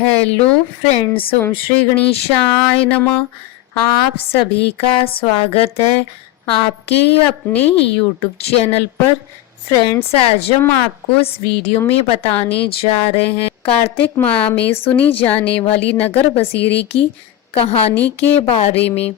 Hello friends, ओम श्री गणेशाय नमः। आप सभी का स्वागत है आपके अपने यूट्यूब चैनल पर। फ्रेंड्स, आज हम आपको इस वीडियो में बताने जा रहे हैं कार्तिक माह में सुनी जाने वाली नगर बसीरी की कहानी के बारे में,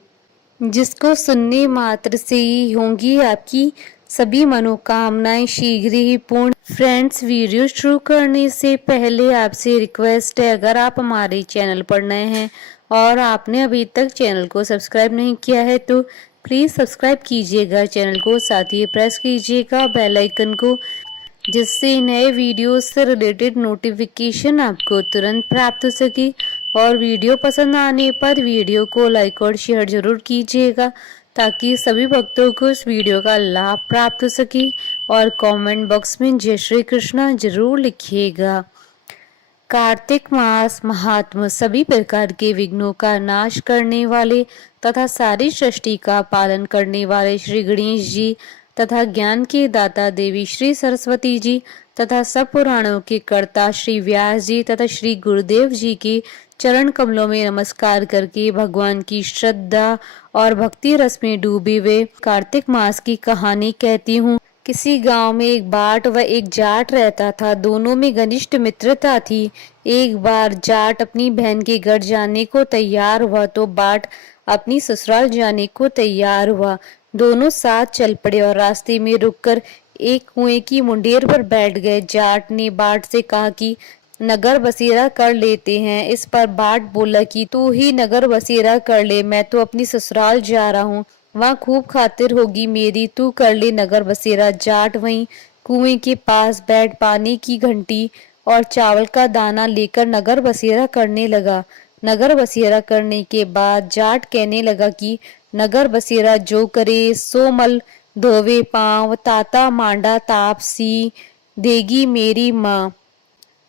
जिसको सुनने मात्र से ही होंगी आपकी सभी मनोकामनाएं शीघ्र ही पूर्ण। फ्रेंड्स, वीडियो शुरू करने से पहले आपसे रिक्वेस्ट है, अगर आप हमारे चैनल पर नए हैं और आपने अभी तक चैनल को सब्सक्राइब नहीं किया है तो प्लीज़ सब्सक्राइब कीजिएगा चैनल को, साथ ही प्रेस कीजिएगा बेल आइकन को, जिससे नए वीडियोस से रिलेटेड नोटिफिकेशन आपको तुरंत प्राप्त हो सके। और वीडियो पसंद आने पर वीडियो को लाइक और शेयर जरूर कीजिएगा ताकि सभी भक्तों को इस वीडियो का लाभ प्राप्त हो सके। और कमेंट बॉक्स में जय श्री कृष्णा जरूर लिखिएगा। कार्तिक मास महात्मा सभी प्रकार के विघ्नों का नाश करने वाले तथा सारी सृष्टि का पालन करने वाले श्री गणेश जी तथा ज्ञान के दाता देवी श्री सरस्वती जी तथा सब पुराणों के कर्ता श्री व्यास जी तथा श्री गुरुदेव जी के चरण कमलों में नमस्कार करके भगवान की श्रद्धा और भक्ति रस में डूबे हुए कार्तिक मास की कहानी कहती हूँ। किसी गांव में एक बाट व एक जाट रहता था। दोनों में घनिष्ठ मित्रता थी। एक बार जाट अपनी बहन के घर जाने को तैयार हुआ तो बाट अपनी ससुराल जाने को तैयार हुआ। दोनों साथ चल पड़े और रास्ते में रुककर एक कुएं की मुंडेर पर बैठ गए। जाट ने बाट से कहा कि नगर बसेरा कर लेते हैं। इस पर बाट बोला कि तू ही नगर बसेरा कर ले, मैं तो अपनी ससुराल जा रहा हूँ, वहाँ खूब खातिर होगी मेरी, तू कर ले नगर बसेरा। जाट वहीं कुएं के पास बैठ पानी की घंटी और चावल का दाना लेकर नगर बसेरा करने लगा। नगर बसेरा करने के बाद जाट कहने लगा कि नगर बसेरा जो करे सो मल धोवे पांव, ताता मांडा तापसी देगी मेरी माँ,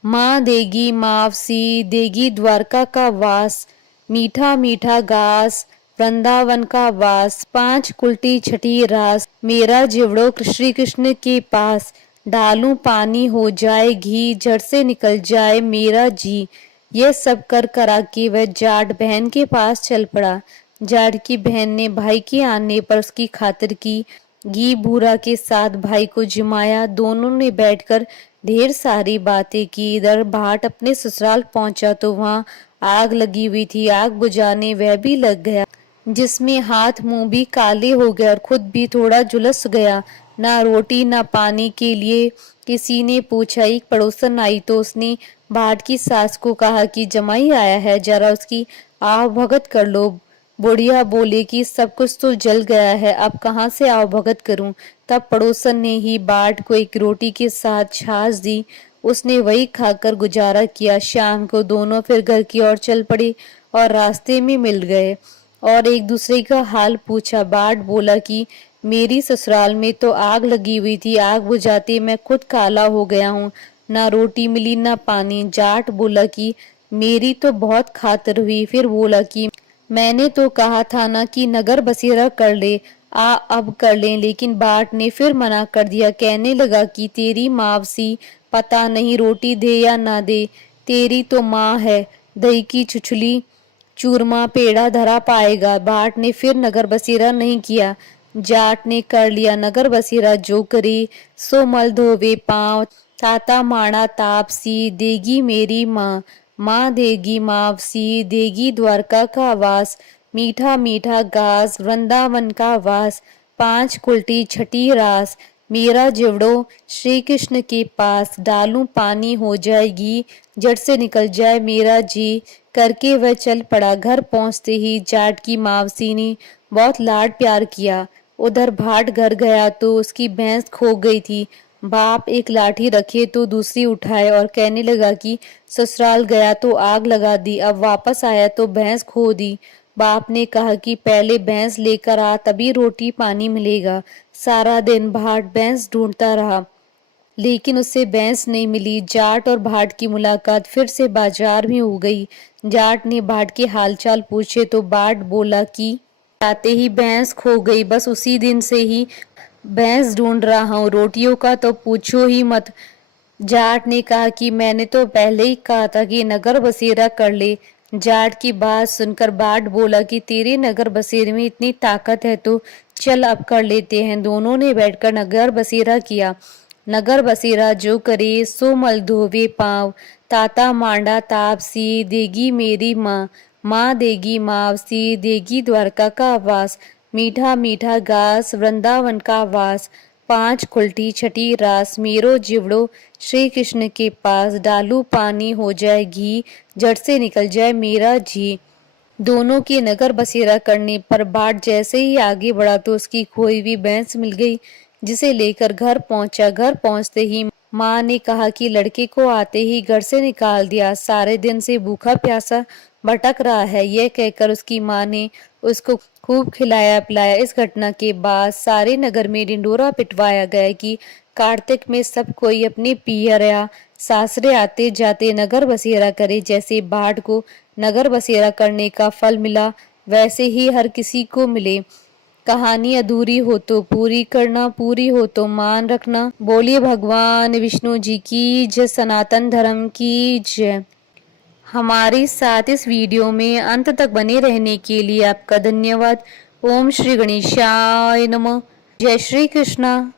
माँ देगी मावसी, देगी द्वारका का वास, मीठा मीठा घास वृंदावन का वास, पांच कुल्टी छठी रास, मेरा जिवड़ो श्री कृष्ण के पास, डालूं पानी हो जाए घी, जड़ से निकल जाए मेरा जी। यह सब कर करा के वह जाट बहन के पास चल पड़ा। जाट की बहन ने भाई के आने पर उसकी खातिर की। घी बूरा के साथ भाई को जिमाया। दोनों ने बैठकर ढेर सारी बातें की। इधर भाट अपने ससुराल पहुंचा तो वहाँ आग लगी हुई थी। आग बुझाने वह भी लग गया, जिसमें हाथ मुंह भी काले हो गए और खुद भी थोड़ा झुलस गया। ना रोटी ना पानी के लिए किसी ने पूछा। एक पड़ोसन आई तो उसने भाट की सास को कहा कि जमाई आया है, जरा उसकी आव भगत कर लो। बुढ़िया बोले कि सब कुछ तो जल गया है, अब कहाँ से आव भगत करूं। तब पड़ोसन ने ही बाट को एक रोटी के साथ छाछ दी। उसने वही खाकर गुजारा किया। शाम को दोनों फिर घर की ओर चल पड़े और रास्ते में मिल गए और एक दूसरे का हाल पूछा। बाट बोला कि मेरी ससुराल में तो आग लगी हुई थी, आग बुझाते मैं खुद काला हो गया हूँ, ना रोटी मिली ना पानी। जाट बोला कि मेरी तो बहुत खातिर हुई। फिर बोला कि मैंने तो कहा था ना कि नगर बसेरा कर ले, आ अब कर ले, लेकिन बाट ने फिर मना कर दिया। कहने लगा कि तेरी मावसी पता नहीं रोटी दे या ना दे, तेरी तो माँ है, दही की छुछली चूरमा पेड़ा धरा पाएगा। बाट ने फिर नगर बसेरा नहीं किया। जाट ने कर लिया नगर बसेरा। जो करे सो मल धोवे पांव, ताता माणा तापसी देगी मेरी माँ, माँ देगी मावसी, देगी द्वारका का वास, मीठा मीठा घास वृंदावन का वास, पांच कुल्टी छठी रास, मेरा जिवड़ो श्री कृष्ण के पास, डालूं पानी हो जाएगी, जड़ से निकल जाए मेरा जी। करके वह चल पड़ा। घर पहुंचते ही जाट की मावसी ने बहुत लाड प्यार किया। उधर भाट घर गया तो उसकी भैंस खो गई थी। बाप एक लाठी रखे तो दूसरी उठाए और कहने लगा कि ससुराल गया तो आग लगा दी, अब वापस आया तो भैंस खो दी। बाप ने कहा कि पहले भैंस लेकर आ, तभी रोटी पानी मिलेगा। सारा दिन भाट भैंस ढूंढता रहा, लेकिन उसे भैंस नहीं मिली। जाट और भाट की मुलाकात फिर से बाजार में हो गई। जाट ने भाट के हालचाल पूछे तो भाट बोला कि आते ही भैंस खो गई, बस उसी दिन से ही भैंस ढूंढ रहा हूँ, रोटियों का तो पूछो ही मत। जाट ने कहा कि मैंने तो पहले ही कहा था कि नगर बसेरा कर ले। जाट की बात सुनकर बाट बोला कि तेरे नगर बसेरे में इतनी ताकत है तो चल अब कर लेते हैं। दोनों ने बैठकर नगर बसेरा किया। नगर बसेरा जो करे सो मल धोवे पाँव, ताता मांडा तापसी देगी मेरी माँ, माँ देगी मावसी देगी द्वारका का वास, मीठा मीठा घास वृंदावन का वास, पांच खुलटी छठी रास मेरो जिवड़ो श्री कृष्ण के पास, डालू पानी हो जाए घी जट से निकल जाए मेरा जी। दोनों की नगर बसेरा करने पर बाट जैसे ही आगे बढ़ा तो उसकी खोई हुई भैंस मिल गई, जिसे लेकर घर पहुंचा। घर पहुंचते ही माँ ने कहा कि लड़के को आते ही घर से निकाल दिया, सारे दिन से भूखा प्यासा भटक रहा है। यह कहकर उसकी माँ ने उसको खूब खिलाया पिलाया। इस घटना के बाद सारे नगर में ढिंडोरा पिटवाया गया कि कार्तिक में सब कोई अपने पियर या सासरे आते जाते नगर बसेरा करे। जैसे बाट को नगर बसेरा करने का फल मिला, वैसे ही हर किसी को मिले। कहानी अधूरी हो तो पूरी करना, पूरी हो तो मान रखना। बोलिए भगवान विष्णु जी की जय, सनातन धर्म की जय। हमारे साथ इस वीडियो में अंत तक बने रहने के लिए आपका धन्यवाद। ओम श्री गणेशाय नमः। जय श्री कृष्णा।